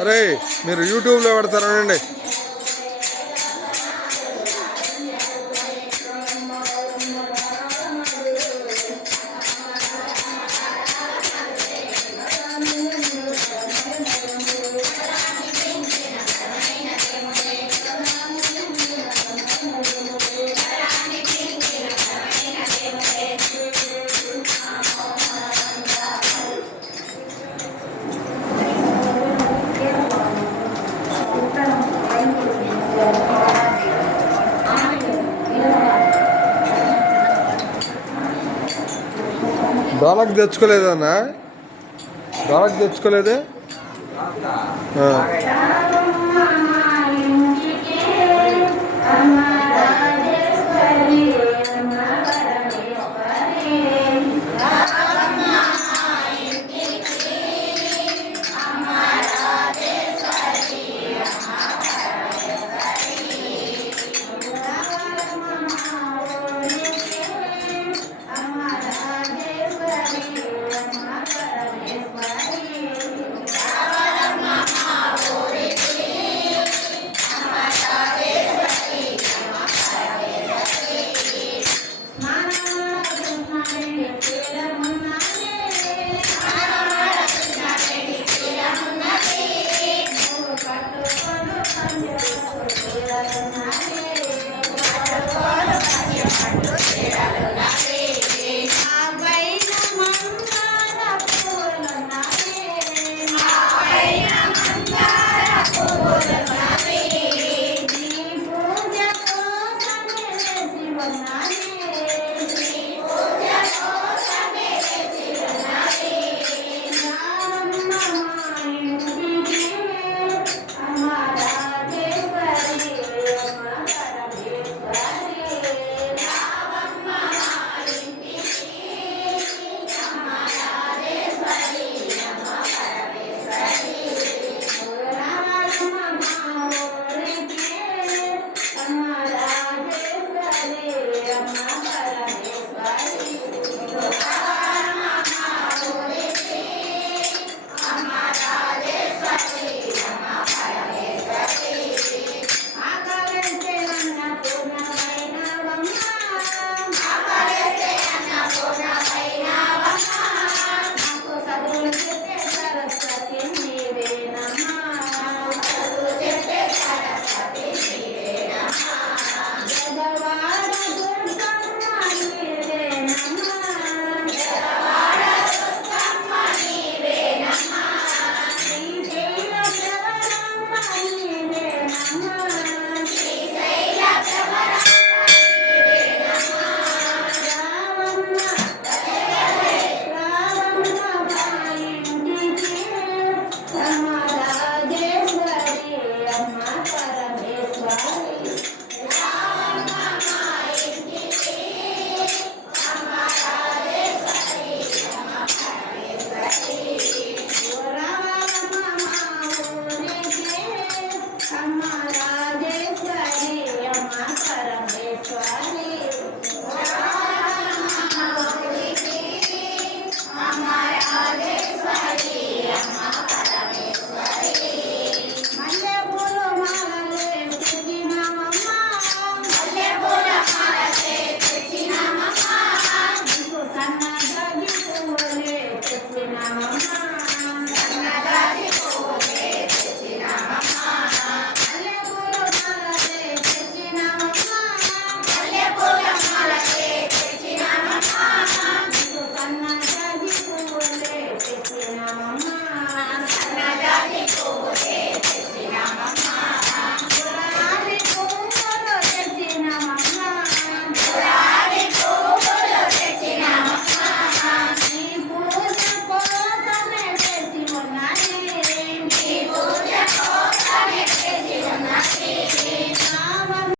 అరే మీరు యూట్యూబ్లో పెడతారనండి డోలక్ తెచ్చుకోలేదన్నా డోలక్ తెచ్చుకోలేదే ఆ.